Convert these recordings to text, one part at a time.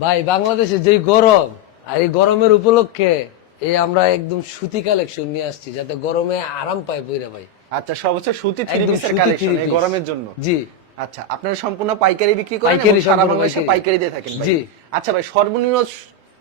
ভাই বাংলাদেশে যেই গরম, আর এই গরমের উপলক্ষে এই আমরা একদম সুতি কালেকশন নিয়ে আসছি, যাতে গরমে আরাম পায় পইরা ভাই। আচ্ছা, সর্বোচ্চ সুতি থ্রি একদম পিসের সুতি কালেকশন three এই piece। গরমের জন্য। জি। আচ্ছা, আপনারা সম্পূর্ণ পাইকারি বিক্রি করেন পাইকারি, এবং সারা সম্পূর্ণ বাংলাদেশে পাইকারি। পাইকারি দিয়ে থাকেন ভাই? জি। আচ্ছা ভাই, সর্বনিম্ন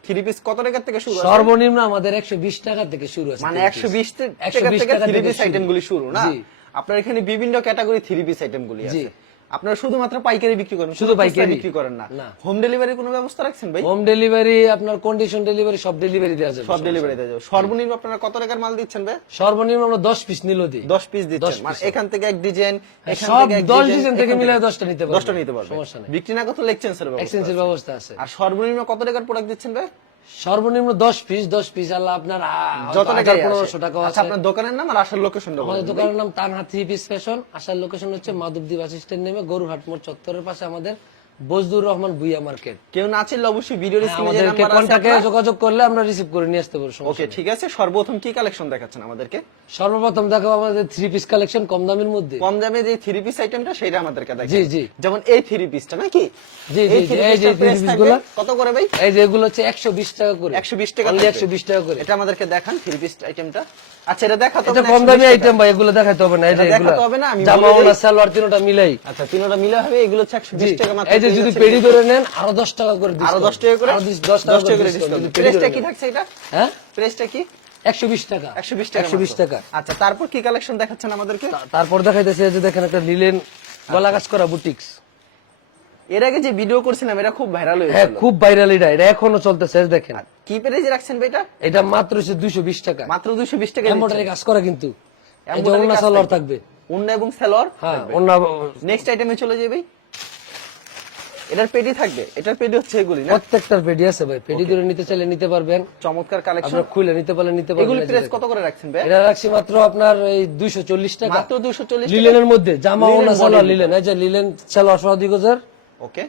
থ্রি পিস কত টাকা থেকে শুরু আছে? সর্বনিম্ন আমাদের 120 টাকা থেকে শুরু আছে। মানে 120 টাকা 120 থেকে টাকা থ্রি থেকে পিস আইটেম গুলি শুরু না? জি। আপনার এখানে বিভিন্ন ক্যাটাগরি থ্রি পিস আইটেম গুলি জি। আছে। আপনারা শুধুমাত্র পাইকারি বিক্রি করেন, শুধু কোনো পাইকারি। খুচরা বিক্রি করেন না? না। হোম ডেলিভারির কোনো ব্যবস্থা রাখছেন ভাই? হোম ডেলিভারি, আপনার কন্ডিশন ডেলিভারি, সব ডেলিভারি দেওয়া যাবে। সব ডেলিভারি দেওয়া যাবে। সর্বনিম্ন আপনারা কত টাকার মাল দিচ্ছেন ভাই? সর্বনিম্ন আমরা 10 পিস নিলো দিই। 10 পিস দিচ্ছেন, 10 মানে piece। এখান থেকে এক ডিজাইন, এখান সব থেকে এক 10 ডিজাইন, ডিজাইন থেকে এখান মিলায় 10টা নিতে পারবে। 10টা নিতে পারবে। সমস্যা নেই। বিক্রি না করতে এক্সচেঞ্জের ব্যবস্থা এক্সচেঞ্জের আছে। ব্যবস্থা আছে। আর সর্বনিম্ন কত টাকার প্রোডাক্ট দিচ্ছেন ভাই? সর্বনিম্ন 10 পিস আল্লাহ আপনার যত টাকায় 1500 টাকা আচ্ছা, আছে। আপনার দোকানের নাম আর আসার লোকেশনটা আমাদের বলুন। দোকানের নাম তানহা থ্রি পিস ফ্যাশন। আসার লোকেশন হচ্ছে মাধবদী বাস স্ট্যান্ড নেমে গরুহাট মোড় চত্বরের পাশে আমাদের বজদুর রহমান ভুইয়া মার্কেট। কেউ না চিনলে অবশ্যই ভিডিওর স্ক্রিনে যে আমাদেরকে নাম্বার আছে কন্টাক্টে আপনার- যোগাযোগ করলে আমরা রিসিভ করে নিয়ে আসতে পারবো। ওকে, ঠিক আছে। সর্বপ্রথম কি কালেকশন দেখাচ্ছেন আমাদেরকে? সর্বপ্রথম দেখাবো আমাদের থ্রি পিস কালেকশন কম দামের মধ্যে। কম দামে যে থ্রি পিস আইটেমটা সেটা আমাদেরকে দেখান। জি, জি। যেমন এই থ্রি পিসটা নাকি? জি, এই জি, three এই যে piece-টার three price piece থাকবে গুলা। কত করে ভাই? এই যে এগুলো হচ্ছে 120 টাকা করে। 120 টাকা Only থাকবে। 120 টাকা করে। এটা আমাদেরকে দেখান থ্রি পিস আইটেমটা। আচ্ছা, এটা দেখাতো এটা কম দামি আইটেম ভাই, এগুলো দেখাতে হবে না। এই যে এটা এগুলো দেখাতে হবে না, আমি বলে জামা দিই। ওনা সালোয়ার তিনটা মিলাই। আচ্ছা, তিনটা মিলে হবে, এগুলো হচ্ছে 120 টাকা মাত্র। এই যে যদি পেডি ধরে নেন আরো 10 টাকা করে discount। আরো 10 টাকা করে, আরো 10 টাকা করে ডিসকাউন্ট। discount যদি পেডি প্রাইসটা ধরে কি নেন। থাকছে এটা? হ্যাঁ, প্রাইসটা কি? 120 টাকা। 120 টাকা। 120 মাত্র। টাকা। আচ্ছা, তারপর কি কালেকশন দেখাচ্ছেন আমাদেরকে? তারপর দেখাইতেছে এই যে দেখেন একটা লিলেন গলা কাজ করা বুটিক্স। এর আগে যে ভিডিও করছিলাম এটা খুব ভাইরাল হ্যাঁ, হয়েছিল। খুব ভাইরাল এটা। এটা এখনো চলতেছে। এই দেখেন কি প্রাইসে রাখছেন ভাই এটা? এটা মাত্র হচ্ছে 220 টাকা। মাত্র 220 টাকা। এমব্রয়ডারি কাজ করা কিন্তু। এই যে এমব্রয়ডারি ওনা কাজ সালোয়ার থাকবে। থাকবে। ওন্না এবং সালোয়ার হ্যাঁ, থাকবে। ওনা নেক্সট আইটেমে চলে যাই ভাই। এটার পেডি থাকবে। এটার পেডি হচ্ছে এগুলি না? প্রত্যেকটার পেডি আছে ভাই। পেডি ধরে নিতে চাইলে নিতে পারবেন। চমৎকার কালেকশন। আপনারা খুলে নিতে পারলে নিতে পারবেন। এগুলি এই যে প্রাইস দেখেন। কত করে রাখছেন ভাই? এটা রাখছি মাত্র আপনার এই 240 টাকা। মাত্র 240 টাকা। লিলেনের মধ্যে জামা লিলেন ওনা body সালোয়ার র লিলেন। এই যে লিলেন সালোয়ার 2.5 ওকে।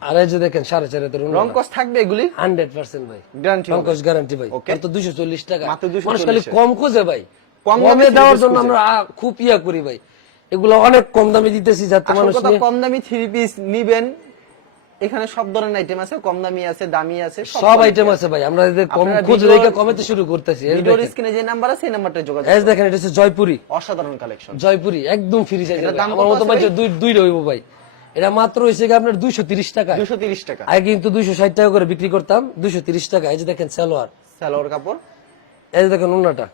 আর এই যে দেখেন 4.5 হাতের ওনা। রং কস থাকবে এগুলি? 100% ভাই। গ্যারান্টি সংকোচ গ্যারান্টি ভাই। ওকে। তো 240 টাকা। মাত্র 240 মানুষ খালি কম খোঁজে ভাই। কম দামে কমে three দেওয়ার piece জন্য খুঁজে। আমরা খুব ইয়া করি ভাই। এগুলো অনেক কম দামে দিতেছি যাতে আসল মানুষ কথা, নিয়ে- কম দামি থ্রি পিস নিবেন। এখানে সব ধরনের আইটেম আছে, কম দামি আছে, দামি আছে, সব আইটেম আছে ভাই। আমরা এদের কম আপনারা খোঁজ ভিডিওর- রেখে কমেতে শুরু করতেছি। এই ভিডিওর দেখেন। স্ক্রিনে যে নাম্বার আছে এই নাম্বারটায় যোগাযোগ এই করুন। দেখেন এটা হচ্ছে জয়পুরি। অসাধারণ কালেকশন। জয়পুরি একদম ফ্রি সাইজ। এটার দাম আমার কত মতো আছে ভাই ভাই? দুই রইব ভাই। এটা মাত্র হইছে কি আপনার 230 টাকা। 230 টাকা। আগে কিন্তু 260 টাকা করে বিক্রি করতাম। 230 টাকা। এই যে দেখেন সালোয়ার। সালোয়ার কাপড়। এই যে দেখেন ওন্নাটা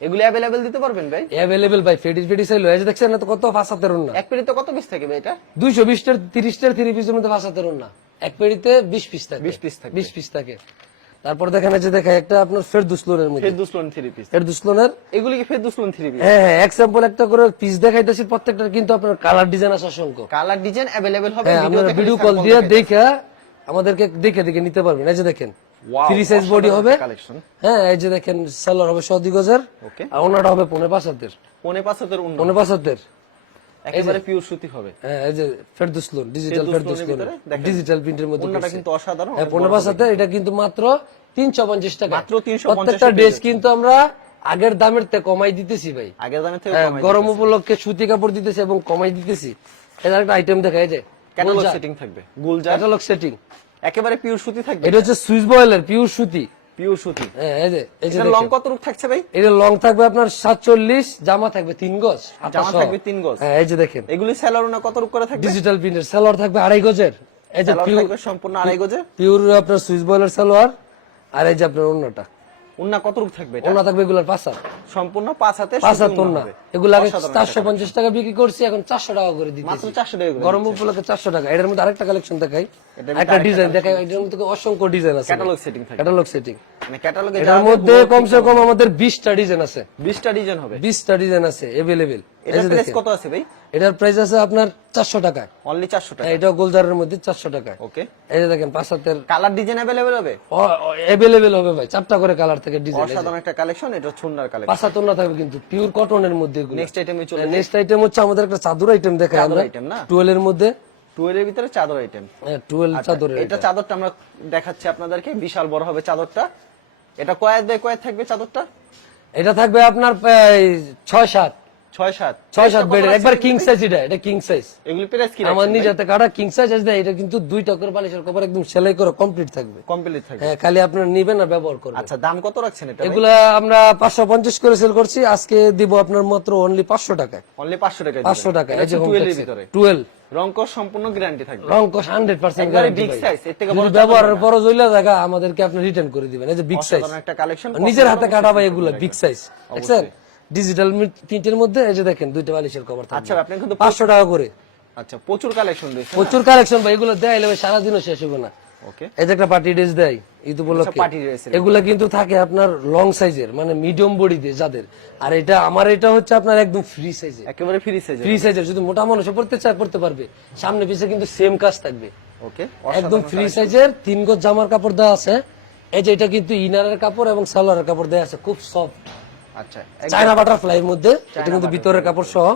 এগুলি अवेलेबल দিতে পারবেন ভাই? अवेलेबल ভাই। ফেডি চাইলো। এই যে দেখছেন না তো কত 5 হাতের ওন্না। এক পেড়িতে কত পিস থাকে ভাই এটা? 220 টার 30 টার 3 পিসের মধ্যে 5 হাতের ওন্না। এক পেড়িতে 20 পিস থাকে। 20 piece থাকে। 20 পিস থাকে। তারপর দেখেন এই যে দেখায় একটা আপনার ফেরদৌস লোনের মধ্যে। Ferdous loan three piece. Ferdous লোনের। এগুলি কি ফেরদৌস লোন থ্রি পিস? হ্যাঁ হ্যাঁ, এক্সাম্পল একটা করে পিস দেখাইতেছি। প্রত্যেকটার কিন্তু আপনার কালার ডিজাইন আছে অসংখ্য। কালার ডিজাইন अवेलेबल হবে। হ্যাঁ, আপনারা ভিডিওতে ভিডিও খালি কল sample দিয়ে দেখাই। দেখে আমাদেরকে দেখে নিতে পারবেন। এই যে দেখেন Wow, 3 সাইজ বডি অসাধারণ হবে। কালেকশন। হ্যাঁ, এই যে দেখেন সালোয়ার হবে 2.5 ওকে। আর ওনাটা হবে 5.5 হাতের। 5.5 হাতের উন্নত। 5.5 হাতের। একেবারে পিওর সুতি হবে। হ্যাঁ, এই যে ফেরদৌস লোন, ডিজিটাল ফেরদৌস ফেরদৌস লোনের লোন, ভিতরে দেখেন। ডিজিটাল প্রিন্টের মধ্যে উন্নতটা করছে। কিন্তু অসাধারণ। হ্যাঁ, অনেক বড় 5.5 হবে। হাতের। এটা কিন্তু মাত্র 350 টাকা। মাত্র 350 প্রত্যেকটা টাকা ড্রেস পেয়ে কিন্তু আমরা আগের দামের থেকে কমাই দিতেছি ভাই। আগের দামে থেকে হ্যাঁ, কমাই গরম দিতেছে। উপলক্ষে সুতি কাপড় দিতেছি এবং কমাই দিতেছি। এর একটা আইটেম দেখা এই যে ক্যাটালগ সেটিং থাকবে। গুলজার। Catalogue setting. একেবারে পিওর সুতি থাকবে। এটা হচ্ছে সুইস বয়েলের পিওর সুতি। পিওর সুতি। হ্যাঁ, এই যে এটা লং দেখেন। কত রূপ থাকছে ভাই? এটা লং থাকবে আপনার 47, জামা থাকবে 3 গজ। জামা থাকবে 3 গজ। হ্যাঁ, এই যে দেখেন এগুলি সালোয়ার কত রূপ করে থাকবে? ডিজিটাল প্রিন্টের সালোয়ার থাকবে 2.5 গজের। এই যে সালোয়ার থাকবে সম্পূর্ণ 2.5 গজে। পিওর আপনার সুইস বয়েলের সালোয়ার। আর এই যে আপনার ওন্নাটা। উন্না কত রূপ থাকবে এটা? ওন্না থাকবে এগুলার 5 হাত। সম্পূর্ণ 5 হাতে 5 হাত ওন্না। এগুলো আগে অসাধারণ 450 টাকা বিক্রি করছি, এখন 400 টাকা করে দিতেছি। মাত্র 400 টাকা করে গরম উপলক্ষে 400 টাকা। এটার মধ্যে আরেকটা কালেকশন দেখাই। এটার মধ্যে একটা আরেকটা ডিজাইন দেখাই। এটার মধ্যে অসংখ্য ডিজাইন আছে। ক্যাটালগ সেটিং থাকবে। Catalogue setting. মানে ক্যাটালগে এটার মধ্যে কমসে কম আমাদের 20টা ডিজাইন আছে। 20টা ডিজাইন হবে। 20টা ডিজাইন আছে अवेलेबल। এই এটার যে প্রাইস দেখেন কত আছে ভাই? এটার প্রাইস আছে আপনার 400 টাকা। অনলি 400 টাকা। এটা গোলজারের মধ্যে 400 টাকা। ওকে। এই যে দেখেন 5 হাতের কালার ডিজাইন अवेलेबल হবে? अवेलेबल হবে ভাই। 4টা করে কালার থেকে ডিজাইন। অসাধারণ একটা কালেকশন। এটা ছুন্নার কালেকশন। 5 হাত ওন্না থাকবে কিন্তু পিওর কটনের মধ্যে এগুলো। নেক্সট আইটেমে চলে যাই। নেক্সট আইটেম হচ্ছে আমাদের একটা চাদর আইটেম দেখাই চাদর আমরা। item না? 12 এর মধ্যে। 12 এর ভিতরে চাদর আইটেম। 12 চাদরের। এটা চাদরটা আমরা দেখাচ্ছি আপনাদেরকে। বিশাল বড় হবে চাদরটা। এটা কয়েক বাই কয়েক থাকবে চাদরটা? এটা থাকবে আপনার 6-7। 6-7 বেডের একবার কিং সাইজ, এটা কিং সাইজ। এগুলি প্রাইস কি আমার নিজে হাতে কাটা কিং সাইজ আছে, এটা কিন্তু 2 টকের বালিশের কভার একদম সেলাই করা কমপ্লিট থাকবে। কমপ্লিট থাকবে। হ্যাঁ, খালি আপনারা নিবেন আর ব্যবহার করবেন। আচ্ছা, দাম কত রাখছেন এটা? এগুলা আমরা 550 করে সেল করছি, আজকে দিব আপনার মাত্র অনলি 500 টাকায়। অনলি 500 টাকা। 500 টাকা। এই যে 12 এর ভিতরে 12 রংকশ সম্পূর্ণ গ্যারান্টি থাকবে। রংকশ 100% একবারে গ্যারান্টি বিগ ভাই। সাইজ, এর থেকে যদি বড় ব্যবহারের পর জইলা জায়গা আমাদেরকে আপনি রিটার্ন করে দিবেন। এই যে বিগ সাইজ, সাধারণ একটা কালেকশন, নিজের হাতে কাটা ভাই এগুলা বিগ সাইজ। দেখছেন ডিজিটাল প্রিন্টের মধ্যে এই যে দেখেন দুইটা বালিশের কভার থাকবে। আচ্ছা, আপনি কিন্তু 500 টাকা করে। আচ্ছা, প্রচুর কালেকশন দিয়েছেন। প্রচুর কালেকশন ভাই, এগুলো দেখাইলে ভাই সারা দিনও শেষ হবে না। ওকে, এই যে একটা পার্টি ড্রেস দেয় ঈদ উপলক্ষে, পার্টি ড্রেস। এগুলা কিন্তু থাকে আপনার লং সাইজের, মানে মিডিয়াম বডিতে যাদের। আর এটা হচ্ছে আপনার একদম ফ্রি সাইজে, একেবারে ফ্রি সাইজ। ফ্রি সাইজের, যদি মোটা মানুষ পড়তে চায় পড়তে পারবে। সামনে পিছে কিন্তু সেম কাজ থাকবে। ওকে, একদম ফ্রি সাইজের 3 গজ জামার কাপড় দেওয়া আছে। এই যে এটা কিন্তু ইনারের কাপড় এবং সালোয়ারের কাপড় দেওয়া আছে, খুব সফট। আচ্ছা, চায়না বাটারফ্লাই এর মধ্যে, এটা কিন্তু ভিতরের কাপড় সহ।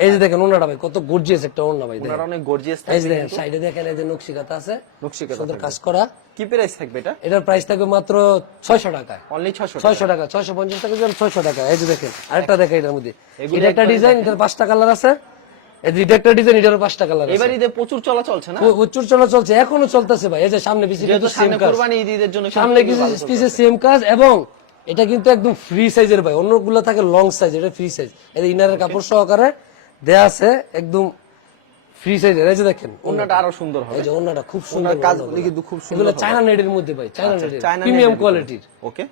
এই যে দেখেন ওন্নাটা ভাই, কত গর্জিয়াস একটা ওন্না ভাই। ওনারা অনেক গর্জিয়াস এই যে থাকবে। দেখেন সাইডে দেখেন এই যে নকশিকাতা আছে, নকশিকাতা সুন্দর কাজ করা। কি প্রাইস থাকবে এটা? এটার প্রাইস থাকবে মাত্র 600 টাকা। অনলি 600 টাকা। 600 টাকা, 650 টাকা দিলাম 600 টাকা। এই যে দেখেন আরেকটা দেখেন এটার মধ্যে, এটা একটা ডিজাইন, এটার 5টা কালার আছে। এই যে এটা একটা ডিজাইন, এটারও 5টা কালার আছে। এবার ঈদে প্রচুর চলা চলছে না? প্রচুর চলা চলছে, এখনো চলতেছে ভাই। এই যে সামনে পিছে কিন্তু সেম সামনে কাজ, কুরবানি ঈদের জন্য সামনে পিছে সেম কাজ। এবং এটা কিন্তু একদম ফ্রি সাইজের ভাই, অন্যগুলো থাকে লং সাইজ, এটা ফ্রি সাইজ। এই ইনারের কাপড় সহকারে দেয়া আছে, একদম ফ্রি সাইজের। এই যে দেখেন ওন্নাটা আরো সুন্দর হবে। এই যে ওন্নাটা খুব সুন্দর, ওন্নার কাজগুলো কিন্তু খুব সুন্দর এগুলো হবে। চায়না নেডের মধ্যে ভাই, চায়না নেডের চায়না প্রিমিয়াম নেটের কোয়ালিটির। ওকে,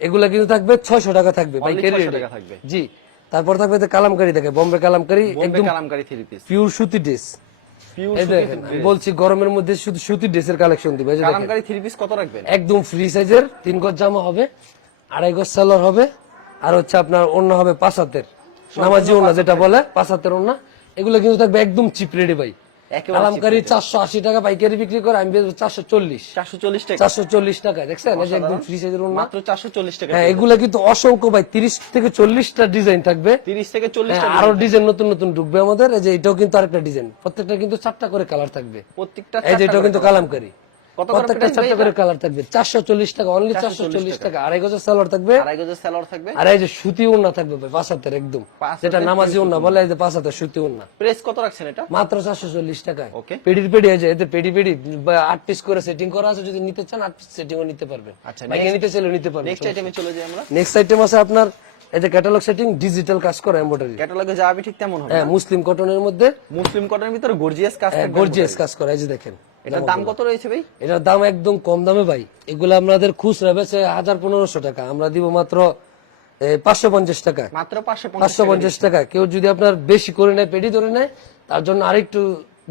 এগুলা কিন্তু থাকবে 600 টাকা থাকবে ভাই, Only 600 টাকা থাকবে। জি। তারপর থাকবে যে কালামকারী থাকে, বোম্বে কালামকারী, বোম্বে একদম কালামকারী 3 পিস। পিওর সুতি ড্রেস। পিওর এই দেখেন আমি বলছি গরমের মধ্যে শুধু সুতি ড্রেসের কালেকশন দিবে। এই যে দেখেন কালামকারী 3 পিস কত রাখবেন? একদম ফ্রি সাইজের 3 গজ জামা হবে, 2.5 গজ সালোয়ার হবে, আর হচ্ছে আপনার ওন্না হবে 5 হাতের, নামাজি ওন্না যেটা বলে 5 হাতের ওন্না। এগুলো কিন্তু থাকবে একদম চিপ রেডি ভাই। একেবারে কালামকারী 480 টাকা পাইকারি বিক্রি করে, আমি বেচবো 440 টাকা। 440 টাকা। দেখছেন এই যে একদম ফ্রি সাইজের ওন্না, মাত্র 440 টাকা। হ্যাঁ। এগুলা কিন্তু অসংখ্য ভাই, 30 থেকে 40টা ডিজাইন থাকবে। 30 থেকে 40 হ্যাঁ, আরো ডিজাইন নতুন নতুন ঢুকবে আমাদের। এই যে এটাও কিন্তু আরেকটা ডিজাইন, প্রত্যেকটা কিন্তু 4টা করে কালার থাকবে। প্রত্যেকটা এই যে এটাও কিন্তু কালামকারী, কত করে প্রত্যেকটা price 4টা ভাই করে এটা? কালার থাকবে। 440 টাকা, অনলি 440 টাকা। 2.5 গজের সালোয়ার থাকবে, 2.5 গজের সালোয়ার থাকবে। আর এই যে সুতি ওন্না থাকবে ভাই 5 হাতের একদম, 5 যেটা হাতের নামাজি ওন্না বলে, এই যে 5 হাতের সুতি ওন্না। প্রাইস কত রাখছেন এটা? মাত্র 440 টাকায়। ওকে। পেডির পেডি, এই যে এতে পেডি 8 পিস করে সেটিং করা আছে, যদি নিতে চান 8 পিস সেটিংও নিতে পারবেন। আচ্ছা, ভাই নিতে চাইলে নিতে পারবেন। নেক্সট আইটেমে চলে যাই আমরা। নেক্সট আইটেম আছে আপনার এই যে ক্যাটালগ সেটিং, ডিজিটাল কাজ করা এমব্রয়ডারি। ক্যাটালগে যাবে ঠিক তেমন হবে। হ্যাঁ, মুসলিম কটনের মধ্যে মুসলিম কটনের ভিতরে গর্জিয়াস কাজ থাকবে। গর্জিয়াস কাজ করা। এই যে দেখেন এটার দাম কত রয়েছে ভাই? এটার দাম একদম কম দামে ভাই। এগুলো আমাদের খুচরা বেচে 1500 টাকা, আমরা দিব মাত্র 550 টাকা। মাত্র 550 550 টাকা। কেউ যদি আপনার বেশি করে নেয়, পেডি ধরে নেয়, তার জন্য আরেকটু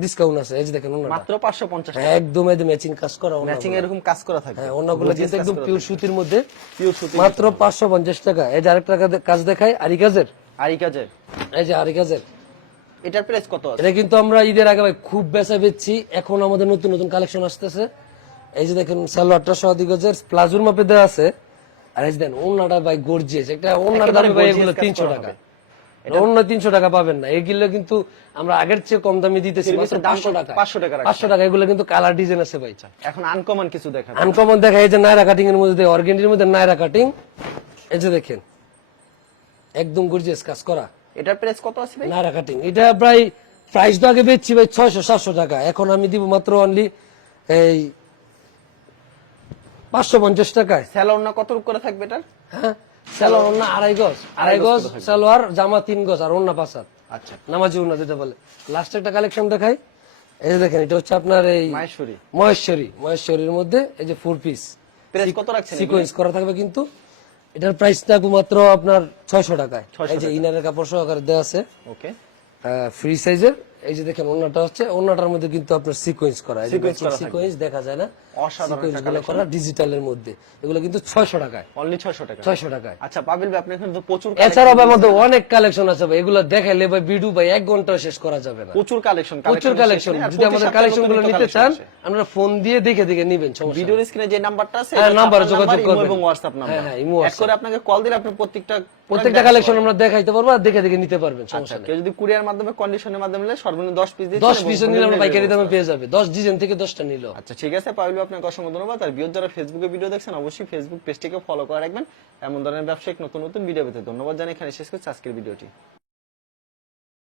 ডিসকাউন্ট আছে। এই যে দেখেন ওন্নাটা, মাত্র 550 টাকা। হ্যাঁ, একদম এই ম্যাচিং কাজ করা ওন্না। ম্যাচিং এরকম কাজ করা থাকবে। হ্যাঁ, ওন্নাগুলো কিন্তু একদম পিওর সুতির মধ্যে, পিওর সুতি। মাত্র 550 টাকা। এই যে আরেকটা কাজ দেখাই, আরি কাজের। আরি কাজের। এই যে আরি কাজের, এটার প্রাইস কত আছে? এটা কিন্তু আমরা ঈদের আগে ভাই খুব বেচা বেচছি, এখন আমাদের নতুন নতুন কালেকশন আসতেছে। এই যে দেখেন সালোয়ারটা 2.5 গজের প্লাজোর মাপে দেওয়া আছে। আর এই যে দেখেন ওন্নাটা ভাই গর্জিয়াস, একটা ওন্নার দাম ভাই এগুলো 300 টাকা। অন্য 300 টাকা পাবেন না, এগুলো কিন্তু আমরা আগের চেয়ে কম দামে দিতেছি মাত্র 500 টাকা। 500 টাকা। 500 টাকা। এগুলো কিন্তু কালার ডিজাইন আছে ভাই। এখন আনকমন কিছু দেখা যায়। আনকমন দেখা, এই যে নায়রা কাটিং এর মধ্যে, অর্গেন্ডির মধ্যে নায়রা কাটিং। এই যে দেখেন একদম গর্জিয়াস কাজ করা। এটার প্রাইস কত আছে ভাই? নায়রা কাটিং, এটা প্রায় প্রাইস তো আগে বেচছি ভাই 600-700 টাকা, এখন আমি দিব মাত্র অনলি এই 550 টাকায়। সেলর না কত করে থাকবে এটার? হ্যাঁ, সালোয়ার ওন্না 2.5 গজ, 2.5 গজ সালোয়ার, জামা 3 গজ, আর ওন্না 5 হাত। আচ্ছা, নামাজি ওন্না যেটা বলে। লাস্ট একটা কালেকশন দেখাই, এই যে দেখেন এটা হচ্ছে আপনার এই মাহেশ্বরী। মহেশ্বরীর মধ্যে এই যে 4 পিস প্রাইস কত রাখছেন? সিকোয়েন্স করা থাকবে, কিন্তু এটার প্রাইস থাকবে মাত্র আপনার 600 টাকায়। এই যে ইনারের কাপড় সহকারে দেওয়া আছে, ওকে, ফ্রি সাইজের। এই যে দেখেন ওন্নাটা হচ্ছে, ওন্নাটার মধ্যে কিন্তু আপনার সিকোয়েন্স করা, এই যে সিকোয়েন্স দেখা যায় না, অসাধারণ সিকোয়েন্স গুলো করা ডিজিটালের মধ্যে। এগুলো কিন্তু 600 টাকায়, অনলি 600 টাকা। 600 টাকায়। আচ্ছা পাবিল ভাই, আপনি এখানে তো প্রচুর এছাড়াও আমাদের অনেক কালেকশন আছে ভাই, এগুলো দেখাইলে ভাই ভিডিও ভাই 1 ঘন্টা শেষ করা যাবে না। প্রচুর কালেকশন, প্রচুর কালেকশন। যদি আমাদের কালেকশন গুলো নিতে চান, আমরা ফোন দিয়ে দেখে দেখে নিবেন, সমস্যা নেই। ভিডিওর স্ক্রিনে যে নাম্বারটা আছে, হ্যাঁ, এটা নাম্বারে আপনার যোগাযোগ নাম্বার, করবেন। ইমো এবং হোয়াটসঅ্যাপ নাম্বার। হ্যাঁ, ইমো এক করে আপনাকে কল দিলে আপনি প্রত্যেকটা কালেকশন আমরা দেখাইতে পারবো, আর দেখে দেখে নিতে পারবেন, আচ্ছা, সমস্যা নেই। কেউ যদি কুরিয়ার মাধ্যমে, কন্ডিশনের মাধ্যমে নিলে সর্বনিম্ন 10 পিস দিচ্ছেন 10 এবং পিস হোম নিলে আমরা ডেলিভারি পাইকারি দামে ব্যবস্থা। পেয়ে যাবে, 10 ডিজাইন থেকে 10টা নিল। আচ্ছা ঠিক আছে পাবিল ভাই, আপনাকে অসংখ্য ধন্যবাদ। আর ভিউয়ার যারা ফেসবুকে ভিডিও দেখছেন, অবশ্যই ফেসবুক পেজটিকে ফলো করে রাখবেন এমন ধরনের ব্যবসায়িক নতুন নতুন ভিডিও পেতে। ধন্যবাদ জানাই, এখানে শেষ করছি আজকের ভিডিওটি।